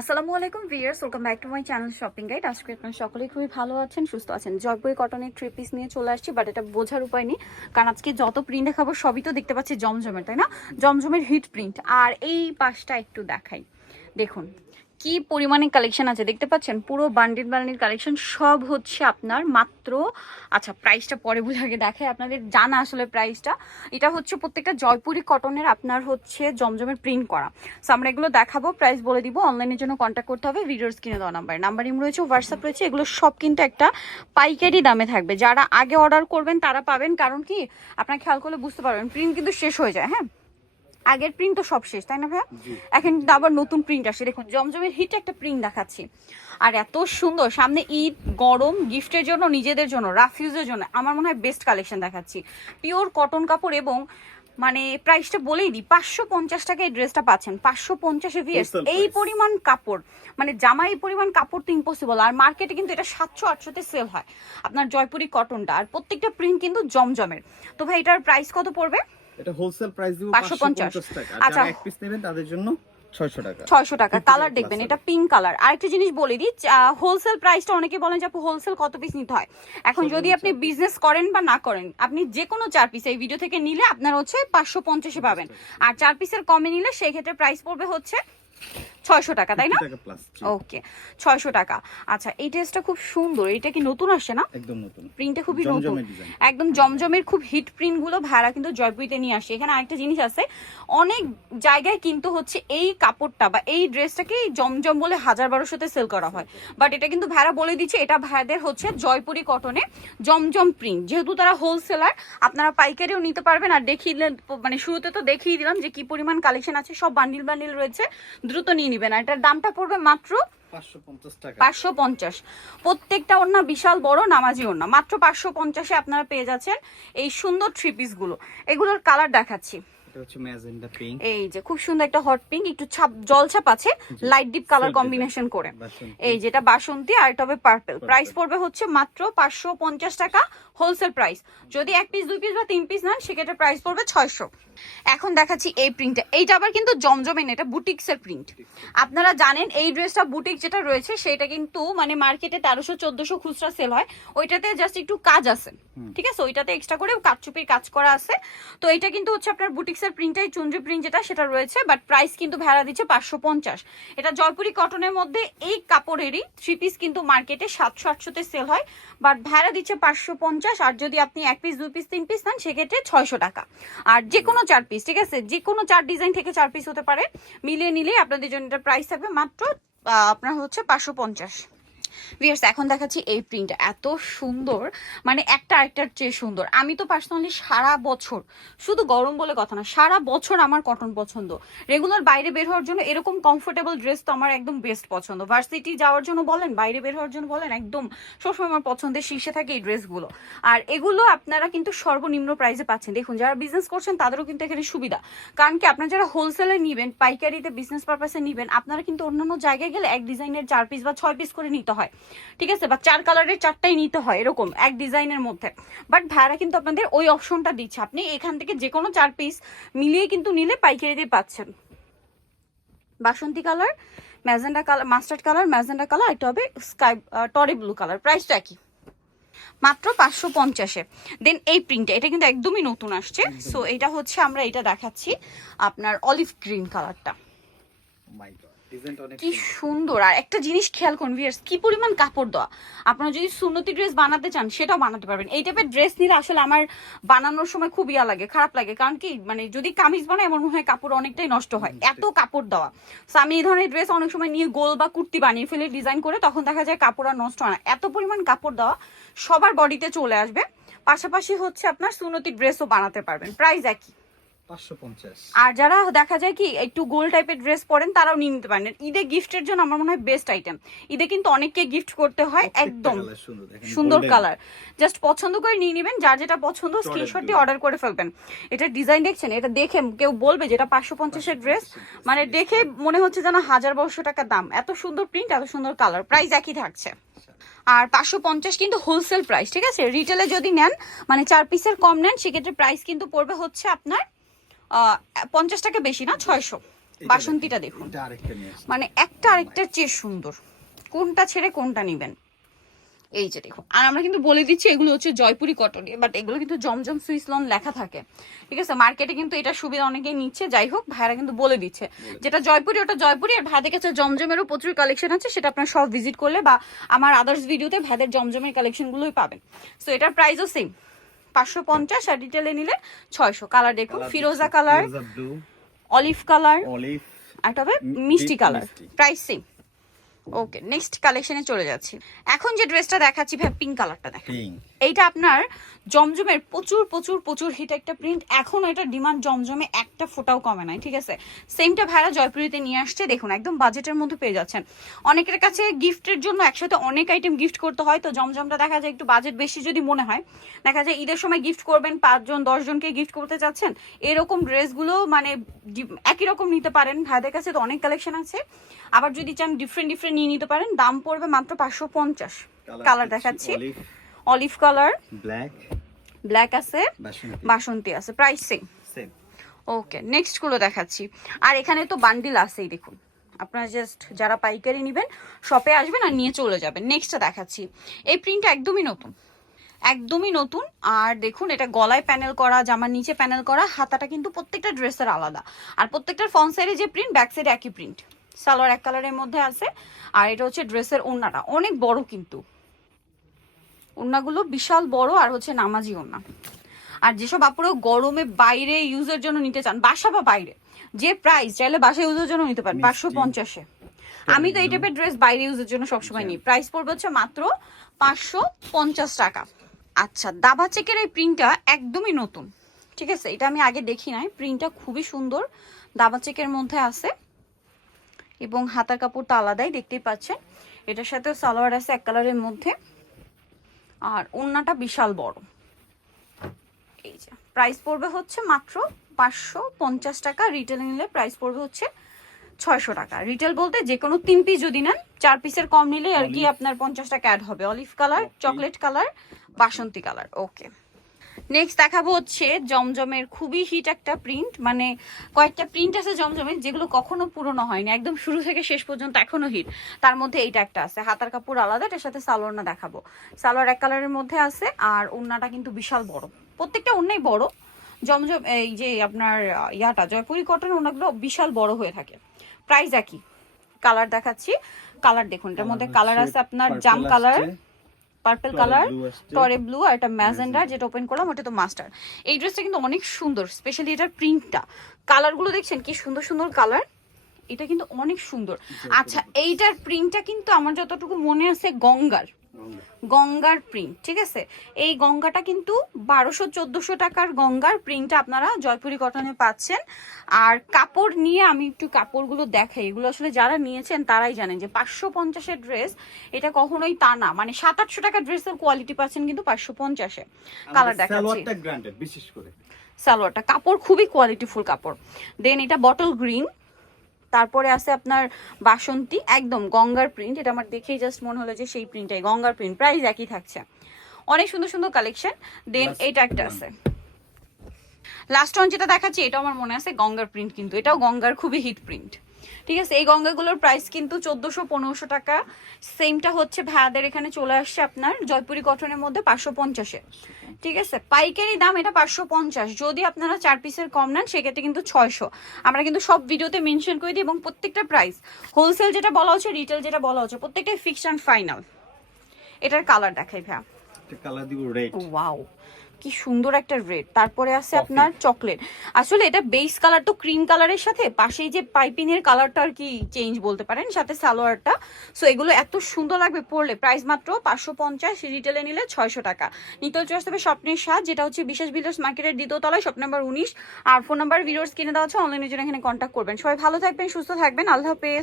আসসালামু আলাইকুম viewers, welcome back to my channel shopping guide. আজকে আপনারা সকলেই খুবই ভালো আছেন, সুস্থ আছেন। জয়পুরি কটনের থ্রি পিস নিয়ে চলে আসছি, বাট এটা বোঝার উপায় নেই, কারণ আজকে যত প্রিন্ট দেখাবো সবই তো দেখতে পাচ্ছি জমজমের, তাই না? জমজমের হিট প্রিন্ট। আর এই পাশটা একটু দেখাই, দেখুন কি পরিমাণে কালেকশন আছে, দেখতে পাচ্ছেন পুরো বান্ডিল বান্ডিল কালেকশন। সব হচ্ছে আপনার মাত্র, আচ্ছা প্রাইসটা পরে বুঝাকে দেখায়, আপনাদের জানা আসলে প্রাইসটা। এটা হচ্ছে প্রত্যেকটা জয়পুরি কটনের আপনার হচ্ছে জমজমের প্রিন্ট করা। সো আমরা এগুলো দেখাবো, প্রাইস বলে দিব। অনলাইনের জন্য কন্ট্যাক্ট করতে হবে ভিডিওর স্ক্রিনে দেওয়া নাম্বার ইম রয়েছে, হোয়াটসঅ্যাপ রয়েছে। এগুলো সব কিন্তু একটা পাইকারি দামে থাকবে। যারা আগে অর্ডার করবেন তারা পাবেন, কারণ কি আপনার খেয়াল করলে বুঝতে পারবেন প্রিন্ট কিন্তু শেষ হয়ে যায়। হ্যাঁ, আগের প্রিন্ট তো সব শেষ, তাই না ভাইয়া? এখন কিন্তু আবার নতুন প্রিন্ট আসে। দেখুন জমজমের হিট একটা প্রিন্ট দেখাচ্ছি, আর এত সুন্দর। সামনে ঈদ, গরম, গিফটের জন্য, নিজেদের জন্য, রাফিউজের জন্য আমার মনে হয় বেস্ট কালেকশন দেখাচ্ছি। পিওর কটন কাপড়, এবং মানে প্রাইসটা বলেই দিই, 550 টাকা এই ড্রেসটা পাচ্ছেন। 550 ভিএস এই পরিমাণ কাপড়, মানে জামা এই পরিমাণ কাপড় তো ইম্পসিবল। আর মার্কেটে কিন্তু এটা 700-800-তে সেল হয় আপনার জয়পুরি কটনটা। আর প্রত্যেকটা প্রিন্ট কিন্তু জমজমের। তো ভাই এটার প্রাইস কত পড়বে? এটা হোলসেল প্রাইস দিব 550 টাকা। আচ্ছা, যারা এক পিস নেবেন তাদের জন্য 600 টাকা। 600 টাকা। কালার দেখবেন, এটা পিঙ্ক কালার। আরেকটা জিনিস বলে দিই, হোলসেল প্রাইসটা অনেকে বলেন যে আপু হোলসেল কত পিস নিতে হয়। এখন যদি আপনি বিজনেস করেন বা না করেন, আপনি যে কোনো 4 পিস এই ভিডিও থেকে নিলে আপনার হচ্ছে 550-এ পাবেন। আর 4 পিসের কমে নিলে সেই ক্ষেত্রে প্রাইস পড়বে হচ্ছে 600 টাকা, তাই না? ওকে, 600 টাকা। আচ্ছা, এই ড্রেসটা খুব সুন্দর। এটা কি নতুন আসছে না? একদম নতুন, প্রিন্টটা খুবই নতুন, একদম জমজমের খুব হিট প্রিন্ট গুলো ভাড়া কিন্তু জয়পুরিতে নিয়ে আসে। এখানে আরেকটা জিনিস আছে, অনেক জায়গায় কিন্তু হচ্ছে এই কাপড়টা বা এই ড্রেসটাকে জমজম বলে 1000-1200-তে সেল করা হয়, বাট এটা কিন্তু ভাড়া বলে দিচ্ছে এটা ভাড়াদের হচ্ছে জয়পুরি কটনে জমজম প্রিন্ট। যেহেতু তারা হোলসেলার, আপনারা পাইকারিও নিতে পারবেন। আর দেখিয়ে, মানে শুরুতে তো দেখিয়ে দিলাম যে কি পরিমাণ কালেকশন আছে, সব বান্ডিল বান্ডিল রয়েছে, দ্রুত নিয়ে নিবেন। আর এটার দামটা পড়বে মাত্র 550 টাকা। 550। প্রত্যেকটা ওড়না বিশাল বড় নামাজি ওড়না, মাত্র 550-এ আপনারা পেয়ে যাচ্ছেন এই সুন্দর থ্রি পিস গুলো। এগুলোর কালার দেখাচ্ছি, এটা হচ্ছে ম্যাজেন্টা পিঙ্ক। এই যে খুব সুন্দর একটা হট পিঙ্ক, একটু ছাপ জলছাপ আছে, লাইট ডিপ কালার কম্বিনেশন করে। এই যেটা বাসন্তী, আর এটা হবে পার্পল। প্রাইস পড়বে হচ্ছে মাত্র 550 টাকা হোলসেল প্রাইস। যদি 1 পিস 2 পিস বা 3 পিস নেন সেক্ষেত্রে প্রাইস পড়বে 600। এখন দেখাচ্ছি এই প্রিন্টটা, এইটা আবার কিন্তু জমজমের, এটা বুটিক্সের প্রিন্ট। আপনারা জানেন এই ড্রেসটা বুটিক যেটা রয়েছে সেটা কিন্তু মানে মার্কেটে 1300-1400 খুচরা সেল হয়, ওইটাতে জাস্ট একটু কাজ আছে, ঠিক আছে? ওইটাতে এক্সট্রা করে কাটচুপির কাজ করা আছে। তো এটা কিন্তু হচ্ছে আপনার বুটিক্সের প্রিন্টটাই, চুনরি প্রিন্ট যেটা সেটা রয়েছে, বাট প্রাইস কিন্তু ভাড়া দিচ্ছে 550। এটা জয়পুরি কটনের মধ্যে এই কাপড়েরই থ্রি পিস কিন্তু মার্কেটে 700-800-তে সেল হয়, বাট ভাড়া দিচ্ছে 550। আর যদি আপনি 1 পিস 2 পিস 3 পিস নেন সেক্ষেত্রে 600 টাকা। আর যে কোনো 4 পিস, ঠিক আছে, যে কোনো 4 ডিজাইন থেকে 4 পিস হতে পারে, মিলিয়ে নিলে আপনাদের জন্য এটা প্রাইস থাকবে মাত্র আপনার হচ্ছে 550। ভিউয়ার্স, এখন দেখাচ্ছি এই প্রিন্টটা, এত সুন্দর, মানে একটা আরেকটার চেয়ে সুন্দর। আমি তো পার্সোনালি সারা বছর, শুধু গরম বলে কথা না, সারা বছর আমার কটন পছন্দ। রেগুলার বাইরে বের হওয়ার জন্য এরকম কমফোর্টেবল ড্রেস তো আমার একদম বেস্ট পছন্দ। ভার্সিটি যাওয়ার জন্য বলেন, বাইরে বের হওয়ার জন্য বলেন, একদম সবসময় আমার পছন্দের শীর্ষে থাকে এই ড্রেসগুলো। আর এগুলো আপনারা কিন্তু সর্বনিম্ন প্রাইসে পাচ্ছেন। দেখুন, যারা বিজনেস করছেন তাদেরও কিন্তু এখানে সুবিধা, কারণ কি আপনারা যারা হোলসেলে নিবেন, পাইকারিতে বিজনেস পারপাসে নিবেন, আপনারা কিন্তু অন্যান্য জায়গায় গেলে এক ডিজাইনের 4 পিস বা 6 পিস করে নিতে হয়, ঠিক আছে, বা 4 কালারের 4টাই নিতে হয় এরকম এক ডিজাইনের মধ্যে। বাট ভাড়া কিন্তু আপনাদের ওই অপশনটা দিচ্ছে, আপনি এখান থেকে যে কোনো 4 পিস মিলিয়ে কিন্তু নিলে পাইকারিতে পাচ্ছেন। বাসন্তী colour, magenta colour, mustard colour, magenta colour, একটা হবে স্কাই টরি ব্লু কালার। প্রাইসটা কি? মাত্র 550-এ। দেন এই প্রিন্টটা, এটা কিন্তু একদমই নতুন আসছে। সো এটা হচ্ছে, আমরা এটা দেখাচ্ছি আপনার অলিভ গ্রিন কালারটা, কি সুন্দর। আর একটা জিনিস খেয়াল করুন ভিউয়ার্স, কি পরিমাণ কাপড় দেওয়া। আপনারা যদি সুন্নতি ড্রেস বানাতে চান সেটাও বানাতে পারবেন। এই টাইপের ড্রেস নিলে আসলে আমার বানানোর সময় খুব ইয়া লাগে, খারাপ লাগে, কারণ কি মানে যদি কামিজ বানায় আমার মনে হয় কাপড় অনেকটাই নষ্ট হয়, এত কাপড় দেওয়া। সো আমি এই ধরনের ড্রেস অনেক সময় নিয়ে গোল বা কুর্তি বানিয়ে ফেলে ডিজাইন করে, তখন দেখা যায় কাপড় আর নষ্ট হয় না। এত পরিমাণ কাপড় দেওয়া, সবার বডিতে চলে আসবে। পাশাপাশি হচ্ছে আপনার সুন্নতি ড্রেসও বানাতে পারবেন। প্রাইস একই, 550। আর যারা দেখা যায় কি একটু গোল টাইপের ড্রেস পরেন তারাও নিয়ে নিতে পারেন। ঈদে গিফটের জন্য আমার মনে হয় বেস্ট আইটেম। ঈদে কিন্তু অনেককে গিফট করতে হয়, একদম সুন্দর কালার, জাস্ট পছন্দ করে নিয়ে নেবেন। যার যেটা পছন্দ স্ক্রিনশট দিয়ে অর্ডার করে ফেলবেন। এটা ডিজাইন দেখছেন, এটা দেখে কেউ বলবে যেটা 550-এর ড্রেস, মানে দেখে মনে হচ্ছে যেন 1000-1200 টাকা দাম। এত সুন্দর প্রিন্ট, এত সুন্দর কালার, প্রাইস একই থাকছে। আর 550 কিন্তু হোলসেল প্রাইস, ঠিক আছে? রিটেলে যদি নেন, মানে 4 পিসের কম নেন, সেক্ষেত্রে প্রাইস কিন্তু পড়বে হচ্ছে আপনার 50 টাকা বেশি না, 600। বাসন্তীটা দেখুন, এটা আরেকটা নিয়ে আসছি। মানে একটা আরেকটার চেয়ে সুন্দর, কোনটা ছেড়ে কোনটা নেবেন। এই যে দেখো, আর আমরা কিন্তু বলে দিচ্ছি এগুলো হচ্ছে জয়পুরি কটন, বাট এগুলো কিন্তু জমজম সুইস লন লেখা থাকে, ঠিক আছে। মার্কেটে কিন্তু এটা সুবিধা অনেকেই নিচ্ছে, যাই হোক ভাইরা কিন্তু বলে দিচ্ছে যেটা জয়পুরি ওটা জয়পুরি। আর ভাইদের কাছে জমজমেরও প্রচুর কালেকশন আছে, সেটা আপনার সব ভিজিট করলে বা আমার আদার্স ভিডিওতে ভাইদের জমজমের কালেকশনগুলোই পাবেন। সো এটার প্রাইসও সেম 550, আর রিটেলে নিলে 600। কালার দেখুন, ফিরোজা colour, blue, olive colour, olive, আর তবে মিষ্টি কালার, মিষ্টি। Price same. ওকে, নেক্সট কালেকশনে চলে যাচ্ছি। এখন যে ড্রেসটা দেখাচ্ছি ভাই, পিঙ্ক কালারটা দেখেন। পিঙ্ক, এইটা আপনার জমজমের প্রচুর প্রচুর প্রচুর হিট একটা প্রিন্ট, এখন এটা ডিমান্ড জমজমে একটা ফোটাও কমে নাই, ঠিক আছে। সেমটা ভাইরা জয়পুরিতে নিয়ে আসছে, দেখুন একদম বাজেটের মধ্যে পেয়ে যাচ্ছেন। অনেকের কাছে গিফটের জন্য একসাথে অনেক আইটেম গিফট করতে হয়, তো জমজমটা দেখা যায় একটু বাজেট বেশি যদি মনে হয়, দেখা যায় ঈদের সময় গিফট করবেন, 5 জন 10 জনকে গিফট করতে চাচ্ছেন, এরকম ড্রেসগুলো মানে একই রকম নিতে পারেন। ভাইদের কাছে তো অনেক কালেকশন আছে, আবার যদি চান ডিফারেন্ট ডিফারেন্ট নিয়ে নিতে পারেন। দাম পড়বে মাত্র 550। কালার দেখাচ্ছি, অলিভ কালার, ব্ল্যাক, ব্ল্যাক আছে, বাসন্তী, বাসন্তী আছে, প্রাইস সেম। সেম। ওকে, নেক্সট গুলো দেখাচ্ছি। আর এখানে তো বান্ডিল আছেই, দেখুন আপনারা জাস্ট যারা পাইকারি নেবেন শপে আসবেন আর নিয়ে চলে যাবেন। নেক্সটটা দেখাচ্ছি, এই প্রিন্টটা একদমই নতুন, একদমই নতুন। আর দেখুন এটা গলায় প্যানেল করা, জামার নিচে প্যানেল করা, হাতাটা কিন্তু প্রত্যেকটা ড্রেসের আলাদা, আর প্রত্যেকটার ফ্রন্ট সাইডে যে প্রিন্ট, ব্যাক সাইডে একই প্রিন্ট। সালোয়ার এক কালারের মধ্যে আছে, আর এটা হচ্ছে ড্রেসের ওড়নাটা অনেক বড়, কিন্তু ওড়নাগুলো বিশাল বড়, আর হচ্ছে নামাজি ওড়না। আর যেসব আপুরো গরমে বাইরে ইউজের জন্য নিতে চান, বাসা বা বাইরে, যে প্রাইস চাইলে বাসা ইউজের জন্য নিতে পারেন 550-এ। আমি তো এই টাইপের ড্রেস বাইরে ইউজের জন্য সবসময় নিই। প্রাইস পড়বে হচ্ছে মাত্র 550 টাকা। আচ্ছা, দাবা চেকের এই প্রিন্টটা একদমই নতুন, ঠিক আছে। এটা আমি আগে দেখি নাই, প্রিন্টটা খুবই সুন্দর, দাবা চেকের মধ্যে আছে, এবং হাতার কাপড়টা আলাদাই দেখতেই পাচ্ছেন। এটার সাথে সালোয়ার আছে এক কালারের মধ্যে, আর ওড়নাটা বিশাল বড়। এই যে প্রাইস পড়বে হচ্ছে মাত্র 550 টাকা, রিটেল নিলে প্রাইস পড়বে হচ্ছে 600 টাকা। রিটেল বলতে যে কোনো 3 পিস যদি নেন, 4 পিসের কম নিলে আর কি আপনার 50 টাকা অ্যাড হবে। অলিভ কালার, চকলেট কালার, বাসন্তী কালার। ওকে, নেক্সট দেখাবো হচ্ছে জমজমের খুবই হিট একটা প্রিন্ট, মানে কয়েকটা প্রিন্ট আছে জমজমের যেগুলো কখনো পুরনো হয়নি, একদম শুরু থেকে শেষ পর্যন্ত এখনো হিট। তার মধ্যে এইটা একটা আছে, হাতার কাপড় আলাদা, এটার সাথে সালোয়ার না দেখাবো। সালোয়ার এক কালারের মধ্যে আছে, আর ওড়নাটা কিন্তু বিশাল বড়, প্রত্যেকটা ওড়নাই বড়। জমজম এই যে আপনার ইয়াটা জয়পুরি কটনের ওড়নাগুলো বিশাল বড় হয়ে থাকে। প্রাইস একই। কালার দেখাচ্ছি, কালার দেখুন, এটার মধ্যে কালার আছে আপনার জাম কালার, পার্পল কালার, টরে ব্লু, আর এটা ম্যাজেন্ডা, যেটা ওপেন করলাম ওটা তো মাস্টার। এই ড্রেসটা কিন্তু অনেক সুন্দর, স্পেশালি এটার প্রিন্টটা, কালারগুলো দেখছেন কি সুন্দর সুন্দর কালার, এটা কিন্তু অনেক সুন্দর। আচ্ছা, এইটার প্রিন্টটা কিন্তু আমার যতটুকু মনে আছে গঙ্গার প্রিন্ট, ঠিক আছে। এই গঙ্গাটা কিন্তু 1200-1400 টাকার গঙ্গার প্রিন্টটা আপনারা জয়পুরি কটনে পাচ্ছেন। আর কাপড় নিয়ে আমি একটু কাপড়গুলো দেখাই, এগুলো আসলে যারা নিয়েছেন তারাই জানেন যে 550-এর ড্রেস এটা কখনোই তা না, মানে 700-800 টাকার ড্রেসের কোয়ালিটি পাচ্ছেন কিন্তু 550-এ। কালার দেখাচ্ছি, সালোয়ারটা গ্র্যান্ডেড, বিশেষ করে সালোয়ারটা কাপড় খুবই কোয়ালিটিফুল কাপড়। দেন এটা বটল গ্রিন, তারপরে আছে আপনার বাসন্তী, একদম গঙ্গার প্রিন্ট, এটা আমার দেখেই জাস্ট মনে হলো যে সেই প্রিন্টটাই গঙ্গার প্রিন্ট। প্রাইস একই থাকছে, অনেক সুন্দর সুন্দর কালেকশন। দেন এটা একটা আছে, লাস্ট ওয়ান যেটা দেখাচ্ছি এটা আমার মনে আছে গঙ্গার প্রিন্ট, কিন্তু এটাও গঙ্গার খুবই হিট প্রিন্ট, ঠিক আছে। এই গঙ্গাগুলোর প্রাইস কিন্তু 1400-1500 টাকা। সেমটা হচ্ছে ভাইয়াদের এখানে চলে আসছে আপনার জয়পুরি কটনের মধ্যে 550-এ, ঠিক আছে। পাইকারি দাম এটা 550, যদি আপনারা 4 পিসের কম নেন সেক্ষেত্রে কিন্তু 600। আমরা কিন্তু সব ভিডিওতে মেনশন করে দিই, এবং প্রত্যেকটা প্রাইস হোলসেল যেটা বলা হচ্ছে, রিটেল যেটা বলা হচ্ছে, প্রত্যেকটাই ফিক্সড অ্যান্ড ফাইনাল। এটার কালার দেখাই ভাইয়া, একটা কালার দিব রেড, ওয়াও কি সুন্দর একটা রেড। তারপরে আছে আপনার চকলেট, আসলে এটা বেস কালার তো ক্রিম কালারের সাথে পাশেই যে পাইপিং এর কালারটা আর কি চেঞ্জ বলতে পারেন, সাথে সালোয়ারটা। সো এগুলো এত সুন্দর লাগবে পরলে। প্রাইস মাত্র 550, রিটেলে নিলে 600 টাকা। নিতে চলে আসতে হবে স্বপ্নের স্বাদ, যেটা হচ্ছে বিশেষ বিল্ডার্স মার্কেটের 2য় তলায়, শপ নাম্বার 19। আর ফোন নাম্বার ভিডিওস কিনে দেওয়া হচ্ছে, অনলাইনের জন্য এখানে কন্ট্যাক্ট করবেন। সবাই ভালো থাকবেন, সুস্থ থাকবেন, আল্লাহ হাফেজ।